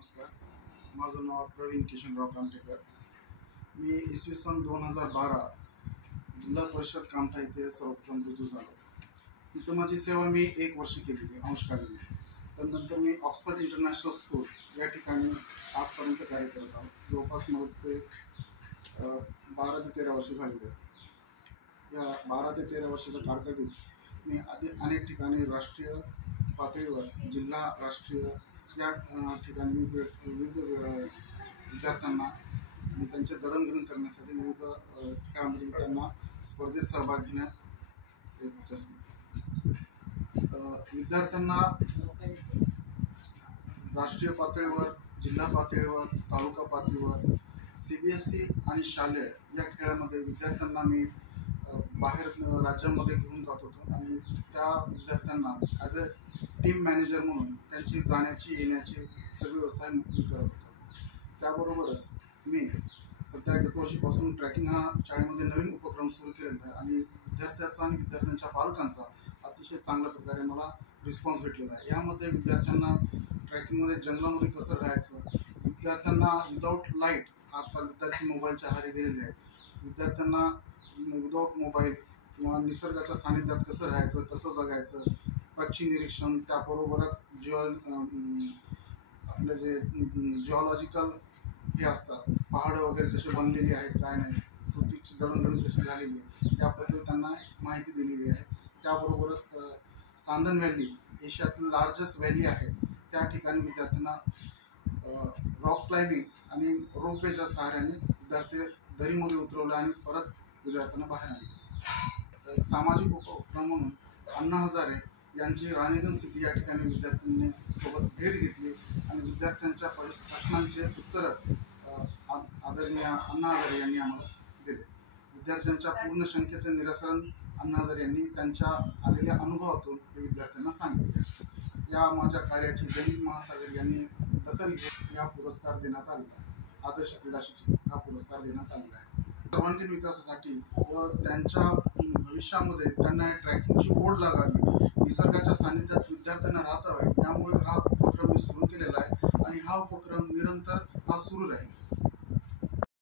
नमस्कार. माझं नाव प्रवीण किशनराव कामटेकर. मी इसवी सन 2012 जिल्हा परिषद कामठा इथे सर्वप्रथम रुजू झालो. तिथं माझी सेवा मी 1 वर्ष केलेली अंशकालीन. त्यानंतर मी ऑक्सफर्ड इंटरनॅशनल स्कूल या ठिकाणी आजपर्यंत कार्य करत आहो. जवळपास मला ते 12 ते 13 वर्ष झालेली आहेत. या 12 ते 13 वर्षाच्या कारकिर्दीत मी अनेक ठिकाणी राष्ट्रीय पातळीवर, जिल्हा, राष्ट्रीय या ठिकाणी विविध विद्यार्थ्यांना आणि त्यांचे जडणघडण करण्यासाठी विविध खेळांमध्ये त्यांना स्पर्धेत सहभाग घेण्यात येत असते. विद्यार्थ्यांना राष्ट्रीय पातळीवर, जिल्हा पातळीवर, तालुका पातळीवर, CBSE आणि शालेय या खेळामध्ये विद्यार्थ्यांना मी बाहेर राज्यामध्ये घेऊन जात होतो आणि त्या विद्यार्थ्यांना ॲज अ टीम मॅनेजर म्हणून त्यांची जाण्याची येण्याची सगळी व्यवस्था मी करत होतो. त्याबरोबरच मी सध्या गत वर्षीपासून ट्रॅकिंग हा शाळेमध्ये नवीन उपक्रम सुरू केलेला आहे आणि विद्यार्थ्याचा आणि विद्यार्थ्यांच्या पालकांचा अतिशय चांगल्या प्रकारे मला रिस्पॉन्स भेटलेला आहे. यामध्ये विद्यार्थ्यांना ट्रॅकिंगमध्ये जंगलामध्ये कसं राहायचं, विद्यार्थ्यांना विदाऊट लाईट, आजकाल विद्यार्थी मोबाईलच्या आहारी गेलेले आहेत, विद्यार्थ्यांना विदाऊट मोबाईल किंवा निसर्गाच्या सानिध्यात कसं राहायचं, कसं जगायचं, पक्षी निरीक्षण, त्याबरोबरच आपले जे जिओलॉजिकल हे असतात, पहाडं वगैरे कसे बनलेली आहेत, काय नाही, पृथ्वीची जडणघडण कशी झालेली आहे याबद्दल त्यांना माहिती दिलेली आहे. त्याबरोबरच सांदन व्हॅली एशियातील लार्जेस्ट व्हॅली आहे, त्या ठिकाणी विद्यार्थ्यांना रॉक क्लाइम्बिंग आणि रोपवेच्या सहाय्याने विद्यार्थी दरीमध्ये उतरवले आणि परत विद्यार्थ्यांना बाहेर आणले. सामाजिक उपक्रम म्हणून अण्णा हजारे यांची राणीगंज सिटी या ठिकाणी विद्यार्थ्यांनी सोबत भेट घेतली आणि विद्यार्थ्यांच्या प्रश्नांचे उत्तरं आदरणीय अण्णा हजारे यांनी आम्हाला दिले. विद्यार्थ्यांच्या पूर्ण शंकेचे निराकरण अण्णा हजारे यांनी त्यांच्या आलेल्या अनुभवातून हे विद्यार्थ्यांना सांगितले. या माझ्या कार्याची दैनिक महासागर यांनी दखल घेत या पुरस्कार देण्यात आलेला आहे. आदर्श क्रीडाशिक्षक हा पुरस्कार देण्यात आलेला आहे. सर्वांगीण विकासासाठी व त्यांच्या भविष्यामध्ये त्यांना ट्रॅकिंगची ओढ लागावी, निसर्गाच्या सानिध्यात विद्यार्थ्यांना राहता यामुळे हा उपक्रम मी सुरू केलेला आहे आणि हा उपक्रम निरंतर सुरू राहील.